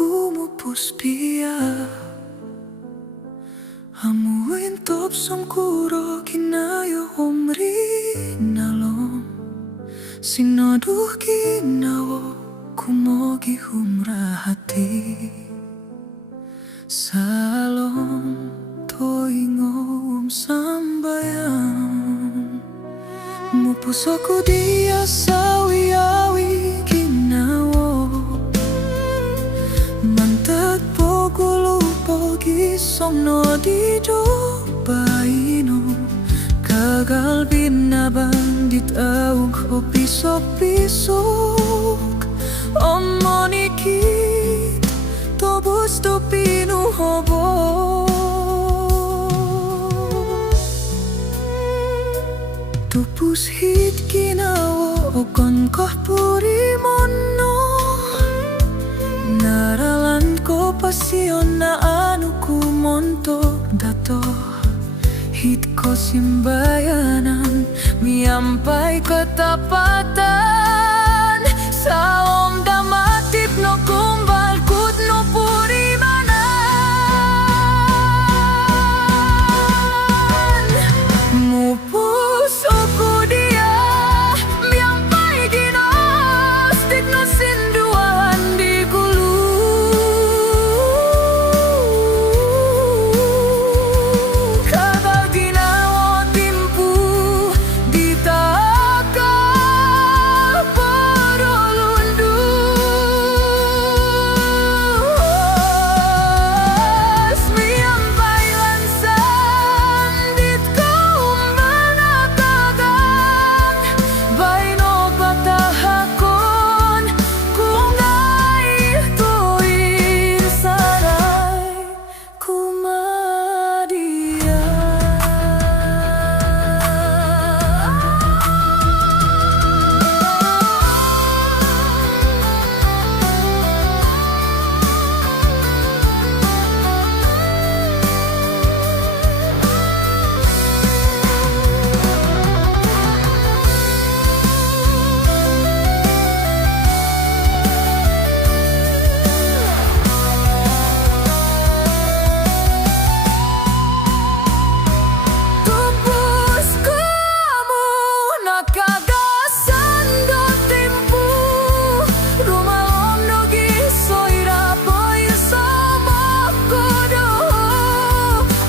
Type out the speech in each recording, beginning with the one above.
kumupus pia Amuin top som kuro kinayo umri nalom Sinoduh ginawo kumogi humrahati Salom toingom sambayang Mupusoko dia sawi-awi ginawo Mantag pogulu pogi somno di baino Kagal binabandit aung hopisok-pisok Omonikit tobus to pinuhobo Tupus hit kinawo okon koh puri mono Naralan ko pasion na anu kumonto dato Hit ko simbayanan miampai ketapatan Saom damatip no kumbal kut no puri manan Mupus oku dia miampai ginos Tik no sinduan di gulu Kagal ginawo timpu di taka porolundu Miampai lansan dit kaumbal nakagang Baino patahakon kungai toir sarai kumadia Tupus kamu nakagasan do tempo Rumalom no gisoira poy sama kodo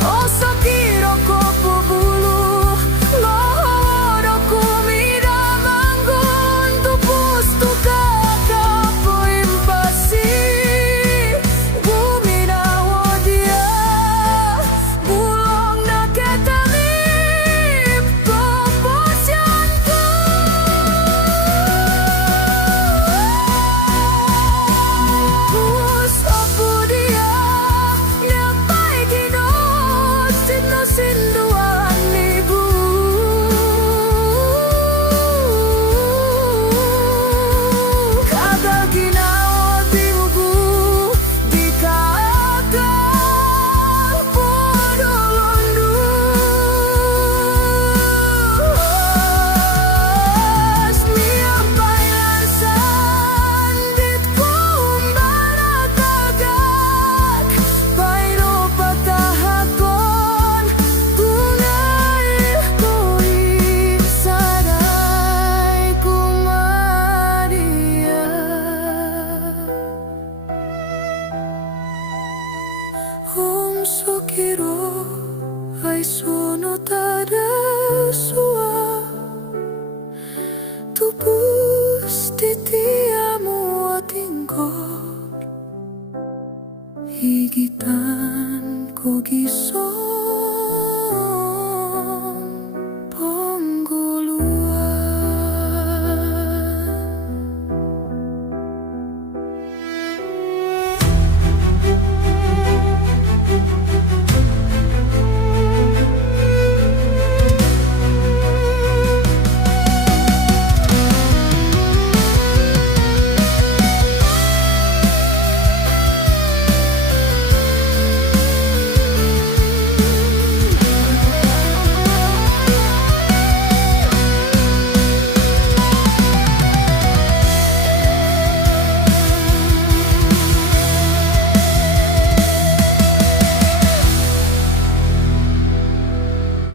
Osakiro ko pubulu Lohoro kumida manggon Tupus tu kaka poy impasi Guminawo dia Bulong na ketamip proporsianku Pus opu dia Nyapai ginos Sino sinduan ibu Kagal ginawo timugu Di kakal podolondu Miampai lansan dit kumbal nakagak Baino patahakon tunay ko'y saray kumadia Sukiro ay sono tada sua Tupus titiamu atingkor Higitan ko giso